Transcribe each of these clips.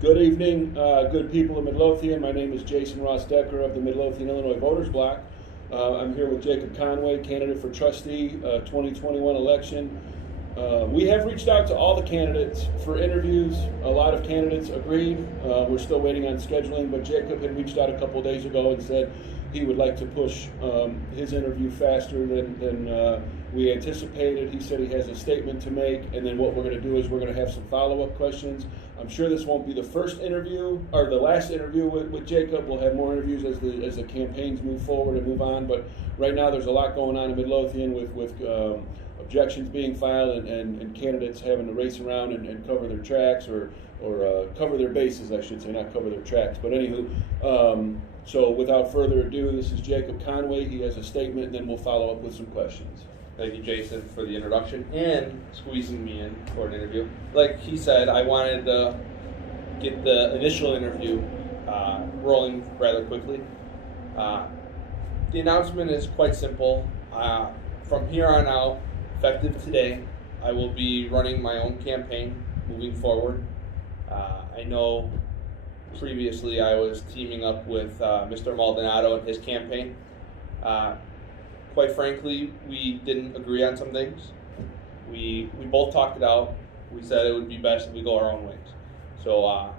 Good evening, good people of Midlothian. My name is Jason Ross Decker of the Midlothian Illinois Voters BLOC. I'm here with Jacob Conway, candidate for trustee, 2021 election. We have reached out to all the candidates for interviews. A lot of candidates agreed. We're still waiting on scheduling, but Jacob had reached out a couple days ago and said he would like to push his interview faster than we anticipated. He said he has a statement to make, and then what we're going to do is we're going to have some follow-up questions. I'm sure this won't be the first interview or the last interview with Jacob. We'll have more interviews as the campaigns move forward and move on, but right now there's a lot going on in Midlothian with objections being filed and candidates having to race around and cover their tracks or cover their bases, I should say, not cover their tracks. But anywho, so without further ado, this is Jacob Conway. He has a statement, and then we'll follow up with some questions. Thank you, Jason, for the introduction and squeezing me in for an interview. Like he said, I wanted to get the initial interview rolling rather quickly. The announcement is quite simple. From here on out, effective today, I will be running my own campaign moving forward. I know previously I was teaming up with Mr. Maldonado and his campaign. Quite frankly, we didn't agree on some things. We both talked it out. We said it would be best if we go our own ways. So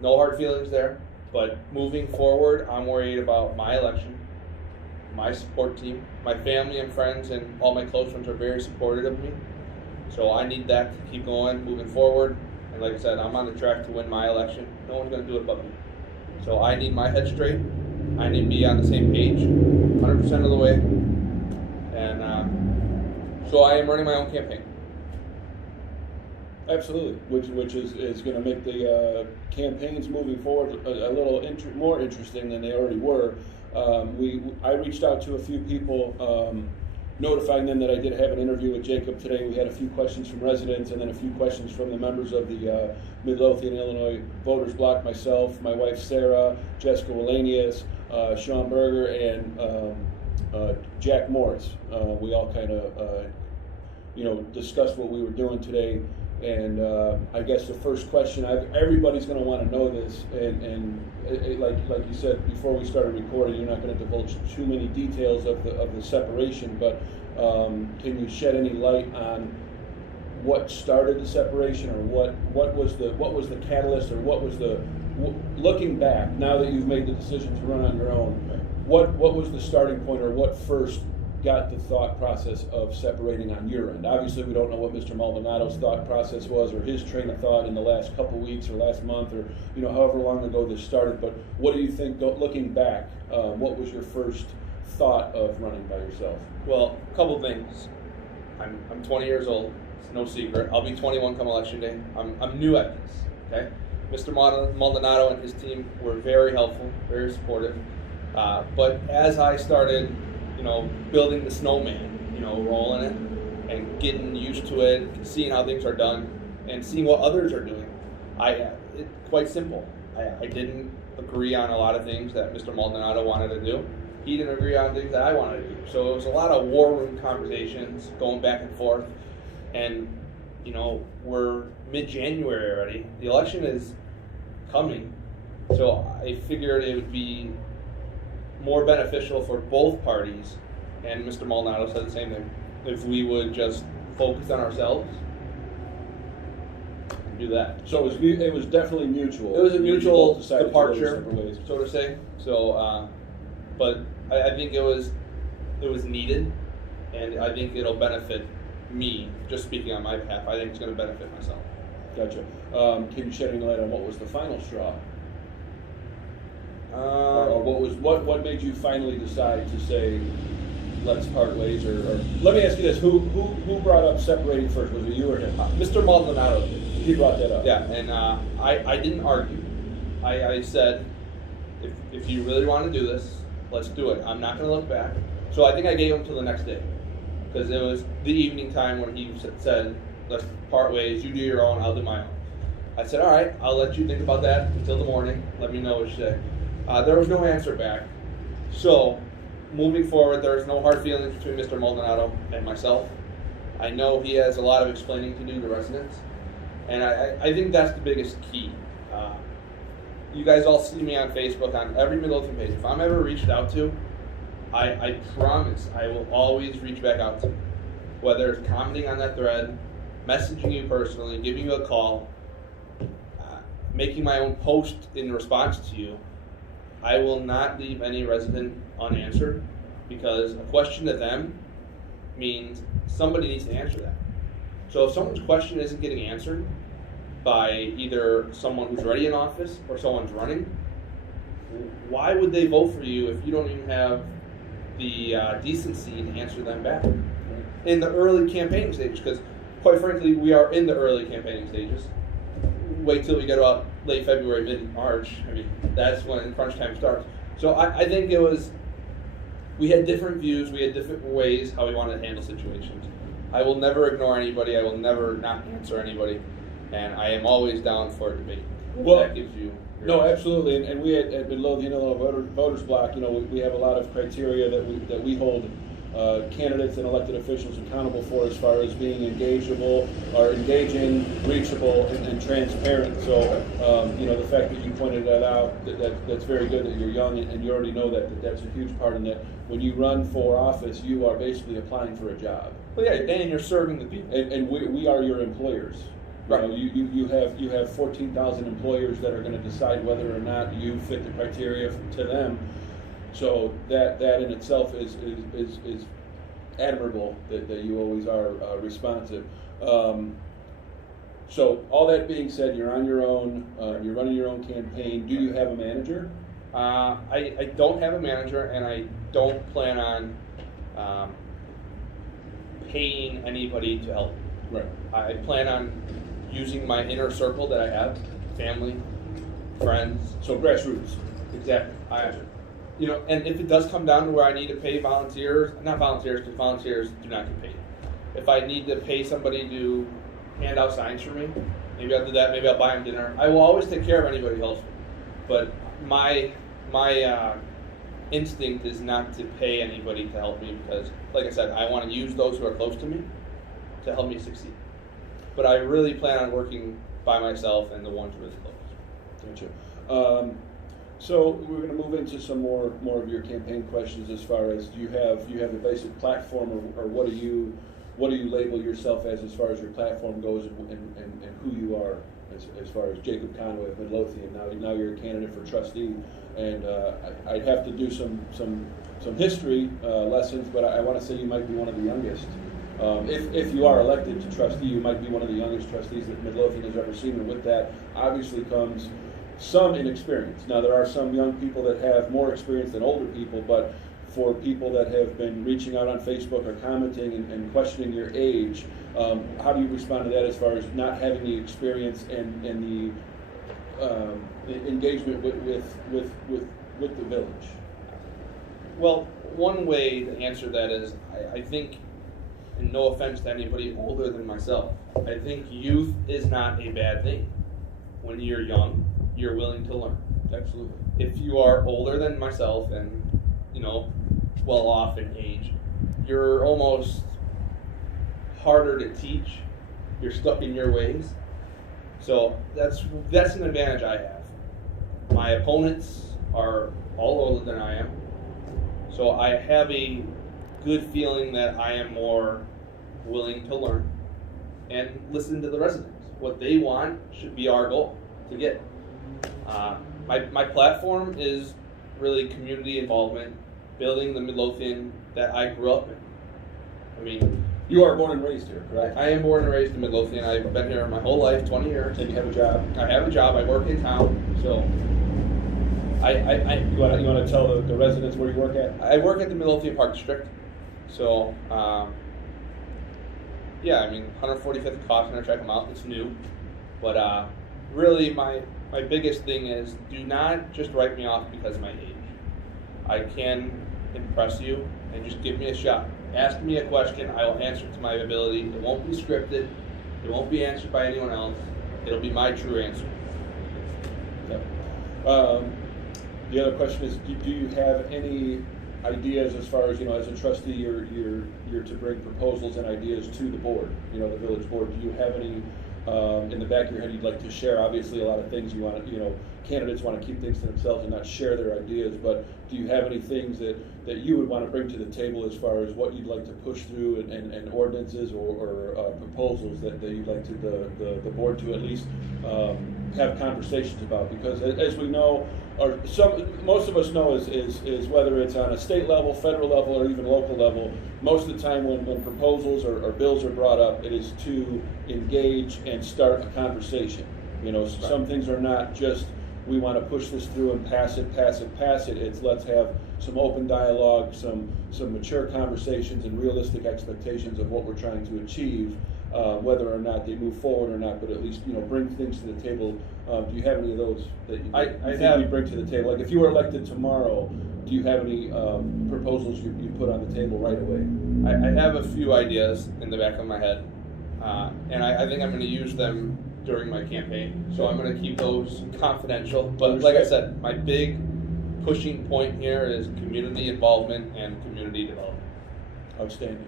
no hard feelings there, but moving forward, I'm worried about my election, my support team, my family and friends, and all my close friends are very supportive of me. So I need that to keep going, moving forward. And like I said, I'm on the track to win my election. No one's going to do it but me. So I need my head straight. I need to be on the same page 100% of the way. And so I am running my own campaign. Absolutely, which is going to make the campaigns moving forward a little more interesting than they already were. I reached out to a few people, notifying them that I did have an interview with Jacob today. We had a few questions from residents and then a few questions from the members of the Midlothian Illinois Voters BLOC, myself, my wife Sarah, Jessica Wallanius, Sean Berger, and Jack Morris. We all kind of discussed what we were doing today. And I guess the first question, everybody's going to want to know this, and like you said before we started recording, you're not going to divulge too many details of the separation, but can you shed any light on what started the separation, or what was the catalyst, or what was looking back now that you've made the decision to run on your own, what was the starting point, or what first got the thought process of separating on your end? Obviously, we don't know what Mr. Maldonado's thought process was, or his train of thought in the last couple weeks or last month, or however long ago this started. But what do you think, looking back, what was your first thought of running by yourself? Well, a couple things. I'm 20 years old. It's no secret. I'll be 21 come election day. I'm new at this. Okay, Mr. Maldonado and his team were very helpful, very supportive. But as I started building the snowman, rolling it and getting used to it, seeing how things are done, and seeing what others are doing. It's quite simple. I didn't agree on a lot of things that Mr. Maldonado wanted to do. He didn't agree on things that I wanted to do. So it was a lot of war room conversations going back and forth. And, we're mid-January already. The election is coming. So I figured it would be more beneficial for both parties, and Mr. Maldonado said the same thing, if we would just focus on ourselves and do that. So it was definitely mutual. It was a mutual departure, so to say. So, but I think it was needed, and I think it'll benefit me. Just speaking on my behalf, I think it's going to benefit myself. Gotcha. Can you shed any light on what was the final straw? Or what made you finally decide to say let's part ways? Or let me ask you this: who brought up separating first? Was it you or him? Mr. Maldonado did. He brought that up. Yeah, and I didn't argue. I said, if you really want to do this, let's do it. I'm not going to look back. So I think I gave him till the next day, because it was the evening time when he said, let's part ways. You do your own, I'll do my own. I said, all right, I'll let you think about that until the morning. Let me know what you say. There was no answer back. So, moving forward, there's no hard feelings between Mr. Maldonado and myself. I know he has a lot of explaining to do to residents, and I think that's the biggest key. you guys all see me on Facebook on every Midlothian page. If I'm ever reached out to, I promise I will always reach back out to you. Whether it's commenting on that thread, messaging you personally, giving you a call, making my own post in response to you, I will not leave any resident unanswered, because a question to them means somebody needs to answer that. So if someone's question isn't getting answered by either someone who's already in office or someone's running, why would they vote for you if you don't even have the decency to answer them back in the early campaigning stages? Because quite frankly, we are in the early campaigning stages. Wait till we get about late February, mid-March. I mean, that's when crunch time starts. So I think we had different views, we had different ways how we wanted to handle situations. I will never ignore anybody, I will never not answer anybody, and I am always down for a debate. Well, that gives you... No, absolutely, and we at Midlothian Illinois Voters BLOC, we have a lot of criteria that we hold candidates and elected officials accountable for, as far as being engaging, reachable, and transparent. So, the fact that you pointed that out, that's very good that you're young and you already know that's a huge part in that. When you run for office, you are basically applying for a job. Well, yeah, and you're serving the people. And we are your employers. Right. You have 14,000 employers that are going to decide whether or not you fit the criteria to them. So that in itself is admirable that you always are responsive. So all that being said, you're on your own. You're running your own campaign. Do you have a manager? I don't have a manager, and I don't plan on paying anybody to help. Right. I plan on using my inner circle that I have, family, friends. So grassroots. Exactly. And if it does come down to where I need to pay volunteers, not volunteers, because volunteers do not get paid. If I need to pay somebody to hand out signs for me, maybe I'll do that. Maybe I'll buy them dinner. I will always take care of anybody who helps me. But my instinct is not to pay anybody to help me, because, like I said, I want to use those who are close to me to help me succeed. But I really plan on working by myself and the ones really close. Gotcha. So we're going to move into some more of your campaign questions, as far as you have a basic platform, or what do you label yourself as far as your platform goes, and who you are as far as Jacob Conway of Midlothian. Now you're a candidate for trustee, and I'd have to do some history lessons, but I want to say you might be one of the youngest. If you are elected to trustee, you might be one of the youngest trustees that Midlothian has ever seen, and with that obviously comes some inexperience. Now, there are some young people that have more experience than older people, but for people that have been reaching out on Facebook or commenting and questioning your age, how do you respond to that, as far as not having the experience and the engagement with the village? Well, one way to answer that is, I think, and no offense to anybody older than myself, I think youth is not a bad thing. When you're young, you're willing to learn. Absolutely. If you are older than myself and, well off in age, you're almost harder to teach. You're stuck in your ways. So that's an advantage I have. My opponents are all older than I am. So I have a good feeling that I am more willing to learn and listen to the residents. What they want should be our goal to get. My platform is really community involvement, building the Midlothian that I grew up in. I mean, you are born and raised here, correct? I am born and raised in Midlothian. I've been here my whole life, 20 years. And you have a job? I have a job. I work in town. So, you want to tell the residents where you work at? I work at the Midlothian Park District. So, 145th and Kaufman, check them out. It's new. But really, my biggest thing is, do not just write me off because of my age. I can impress you, and just give me a shot. Ask me a question, I will answer to my ability. It won't be scripted. It won't be answered by anyone else. It'll be my true answer. Okay. The other question is, do you have any ideas, as far as, as a trustee, you're to bring proposals and ideas to the board, the village board? Do you have any in the back of your head you'd like to share. Obviously, a lot of things you want to, candidates want to keep things to themselves and not share their ideas, but do you have any things that you would want to bring to the table as far as what you'd like to push through and ordinances or proposals that you'd like to the board to at least have conversations about? Because as we know, or most of us know is whether it's on a state level, federal level, or even local level, most of the time when proposals or bills are brought up, it is to engage and start a conversation. Some things are not just we want to push this through and pass it. It's let's have some open dialogue, some mature conversations and realistic expectations of what we're trying to achieve, whether or not they move forward or not, but at least bring things to the table. Do you have any of those that you think you'd bring to the table? Like if you were elected tomorrow, do you have any proposals you put on the table right away? I have a few ideas in the back of my head, and I think I'm going to use them during my campaign. So I'm going to keep those confidential. But like I said, my big pushing point here is community involvement and community development. Outstanding.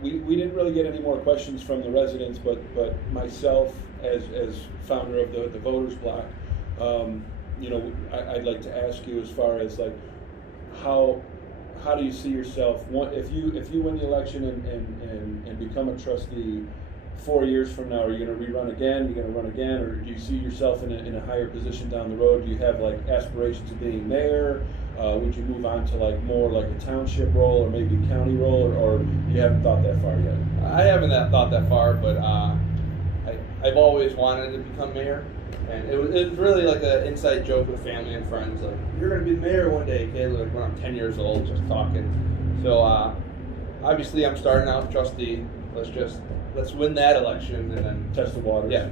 We didn't really get any more questions from the residents, but myself as founder of the Voters BLOC, I'd like to ask you as far as like how do you see yourself if you win the election and become a trustee 4 years from now? Are you going to rerun again? Are you going to run again, or do you see yourself in a higher position down the road? Do you have like aspirations of being mayor? Would you move on to like more like a township role or maybe county role, or you haven't thought that far yet? I haven't thought that far, but I've always wanted to become mayor, and it was really like an inside joke with family and friends. Like, you're going to be the mayor one day, kid. Like when I'm 10 years old, just talking. So obviously, I'm starting out trustee. Let's win that election and then test the waters. Yeah,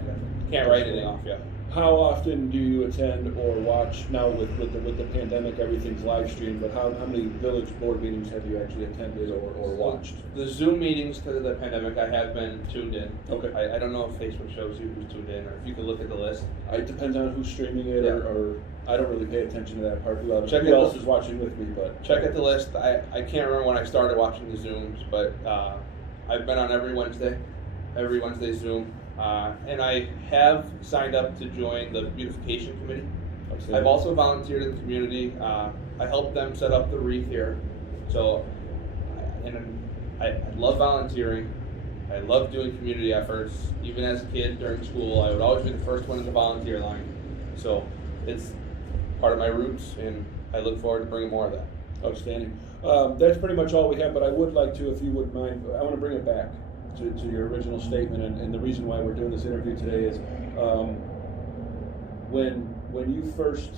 can't write anything off yet. How often do you attend or watch now with the pandemic? Everything's live streamed, but how many village board meetings have you actually attended or watched? The Zoom meetings because of the pandemic, I have been tuned in. Okay. I don't know if Facebook shows you who's tuned in, or if you could look at the list. It depends on who's streaming it, or I don't really pay attention to that part. Who else is watching with me? But check at the list. I can't remember when I started watching the Zooms, but I've been on every Wednesday Zoom. And I have signed up to join the beautification committee. I've also volunteered in the community. I helped them set up the wreath here. So, I love volunteering. I love doing community efforts. Even as a kid during school, I would always be the first one in the volunteer line. So it's part of my roots, and I look forward to bringing more of that. Outstanding. That's pretty much all we have, but I would like to, if you wouldn't mind, I want to bring it back to your original statement, and the reason why we're doing this interview today is when you first,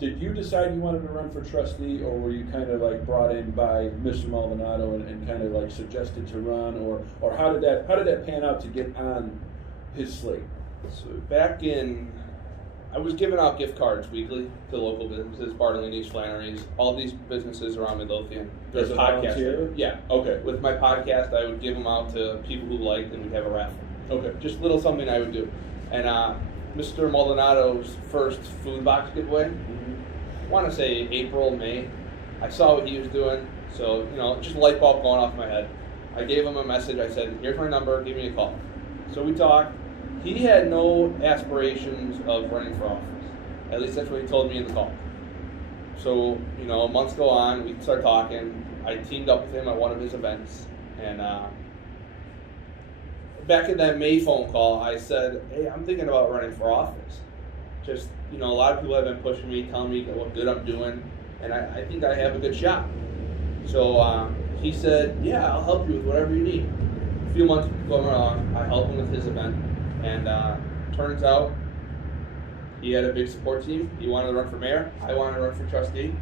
did you decide you wanted to run for trustee, or were you kind of like brought in by Mr. Maldonado and kind of like suggested to run, or how did that pan out to get on his slate? So back in, I was giving out gift cards weekly to local businesses, Bartolini's, Flannery's, all these businesses around Midlothian. As a volunteer? Yeah. Okay. With my podcast, I would give them out to people who liked, and we'd have a raffle. Okay. Just a little something I would do. And Mr. Maldonado's first food box giveaway, I want to say April, May, I saw what he was doing, so, just a light bulb going off my head. I gave him a message. I said, here's my number, give me a call. So we talked. He had no aspirations of running for office. At least that's what he told me in the call. So, months go on, we start talking. I teamed up with him at one of his events. And back in that May phone call, I said, hey, I'm thinking about running for office. Just, a lot of people have been pushing me, telling me what good I'm doing. And I think I have a good shot. So he said, yeah, I'll help you with whatever you need. A few months going along, I helped him with his event. And turns out he had a big support team. He wanted to run for mayor. I wanted to run for trustee.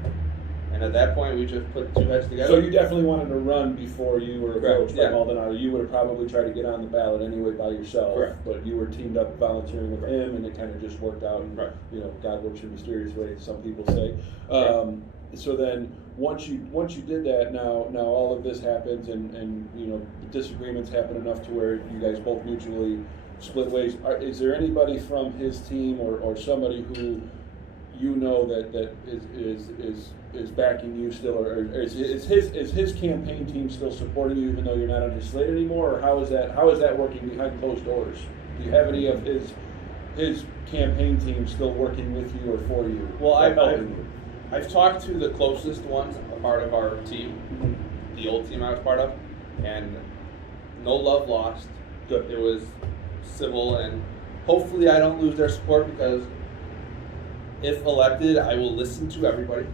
And at that point, we just put two heads together. So you definitely wanted to run before you were approached by Maldonado. You would have probably tried to get on the ballot anyway by yourself. Correct. But you were teamed up volunteering with him, and it kind of just worked out. And, God works in mysterious ways, some people say. So then, once you did that, now all of this happens, and disagreements happen enough to where you guys both mutually split ways. Is there anybody from his team or somebody who you know that is backing you still, or is his campaign team still supporting you even though you're not on his slate anymore, or how is that working behind closed doors? Do you have any of his campaign team still working with you or for you? Well, I've talked to the closest ones, a part of our team, the old team I was part of, and no love lost. Good. It was civil, and hopefully I don't lose their support, because if elected, I will listen to everybody.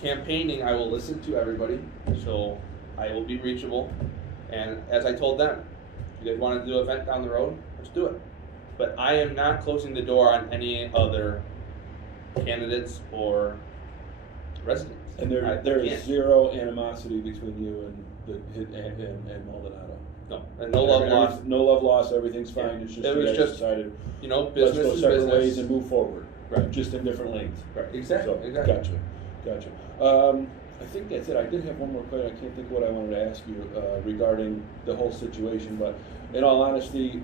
Campaigning, I will listen to everybody, so I will be reachable. And as I told them, if you guys want to do an event down the road, let's do it. But I am not closing the door on any other candidates or residents. And there is zero animosity between you and Maldonado. No, and no love lost. No love lost. Everything's fine. It's just you guys decided, business let's go separate business. ways and move forward. Right. Just in different lanes. Right. Exactly. So, Exactly. Gotcha. I think that's it. I did have one more question. I can't think of what I wanted to ask you regarding the whole situation. But in all honesty,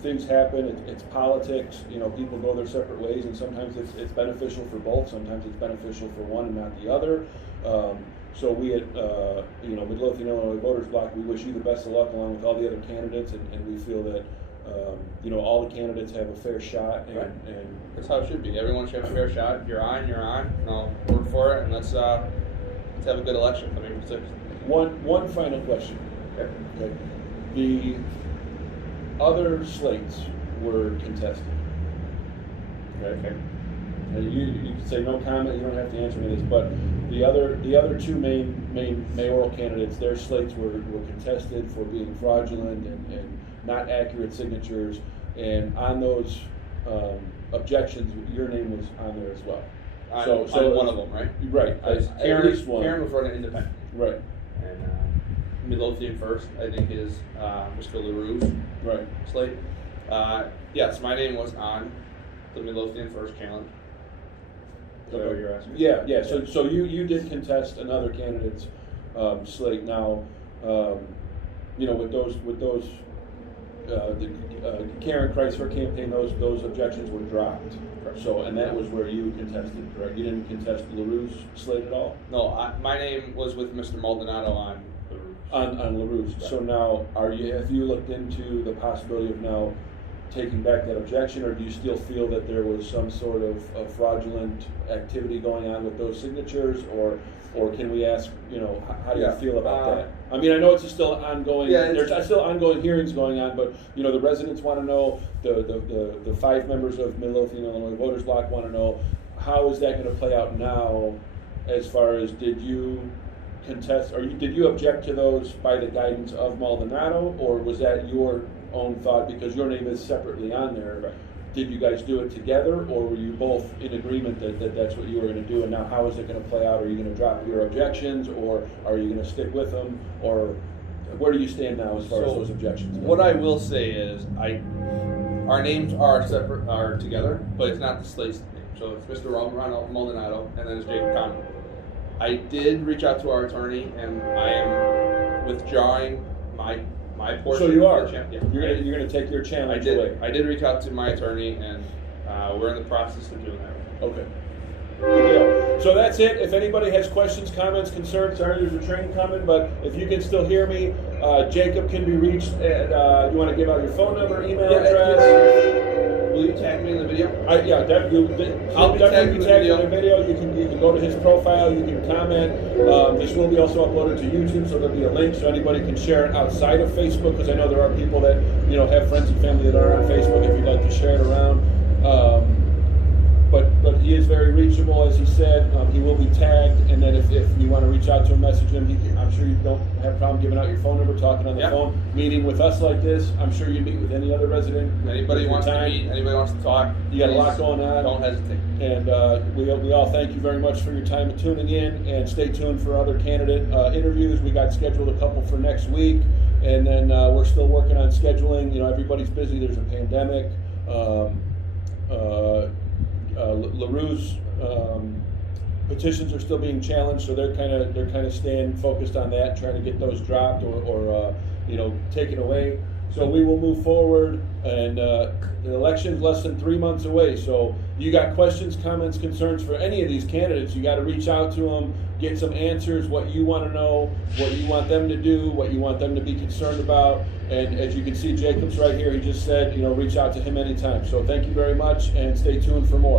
things happen. It's politics. People go their separate ways, and sometimes it's beneficial for both. Sometimes it's beneficial for one and not the other. So we at Midlothian Illinois Voters BLOC, we wish you the best of luck along with all the other candidates, and we feel that all the candidates have a fair shot. And that's how it should be. Everyone should have a fair shot. If you're on, you're on. I'll work for it, and let's have a good election coming April 6th. One final question. Okay. The other slates were contested. Okay. And you can say no comment. You don't have to answer any of this. But the other two main mayoral candidates, their slates were contested for being fraudulent and not accurate signatures. And on those objections, your name was on there as well. On one of them, right? Right. Karen was running independent. Right. And Midlothian first, I think, is Mr. LaRue's right slate. Yes, my name was on the Midlothian first challenge. Is that what you're asking? Yeah. So you did contest another candidate's slate. Now, with those the Karen Kreis, her campaign, those objections were dropped. So, and that was where you contested, correct? You didn't contest LaRue's slate at all? No, my name was with Mr. Maldonado on LaRue's. On LaRue's. Right. So now, have you looked into the possibility of now taking back that objection, or do you still feel that there was some sort of fraudulent activity going on with those signatures, or can we ask, how do you feel about that? I mean, I know it's still ongoing. Yeah, there's still ongoing hearings going on, but the residents want to know. The 5 members of Midlothian Illinois Voters BLOC want to know, how is that going to play out now? As far as, did you contest, or did you object to those by the guidance of Maldonado, or was that your own thought because your name is separately on there? Right. Did you guys do it together, or were you both in agreement that that's what you were going to do? And now, how is it going to play out? Are you going to drop your objections, or are you going to stick with them, or where do you stand now as far as those objections go? What I will say is, our names are separate, are together, but it's not the slate's name. So it's Mr. Ronald Maldonado, and then it's Jacob Conway. I did reach out to our attorney, and I am withdrawing my portion. So you are. Yeah. You're going to take your challenge away. I did reach out to my attorney, and we're in the process of doing that. Okay. Good deal. So that's it. If anybody has questions, comments, concerns, sorry there's a train coming, but if you can still hear me, Jacob can be reached at, you want to give out your phone number, email address? Will you tag me in the video? I'll definitely be tagged in the video. You can go to his profile, you can comment. This will be also uploaded to YouTube, so there'll be a link so anybody can share it outside of Facebook, because I know there are people that have friends and family that are on Facebook if you'd like to share it around. But he is very reachable, as he said. He will be tagged, and then if you want to reach out to him, message him. I'm sure you don't have a problem giving out your phone number, talking on the phone, meeting with us like this. I'm sure you meet with any other resident. Anybody wants to meet, anybody wants to talk. You got a lot going on. Don't hesitate. And we all thank you very much for your time and tuning in, and stay tuned for other candidate interviews. We got scheduled a couple for next week, and then we're still working on scheduling. Everybody's busy. There's a pandemic. LaRue's petitions are still being challenged, so they're kind of staying focused on that, trying to get those dropped or taken away. So we will move forward, and the election's less than 3 months away. So you got questions, comments, concerns for any of these candidates, you got to reach out to them, get some answers, what you want to know, what you want them to do, what you want them to be concerned about. And as you can see, Jacob's right here. He just said, reach out to him anytime. So thank you very much, and stay tuned for more.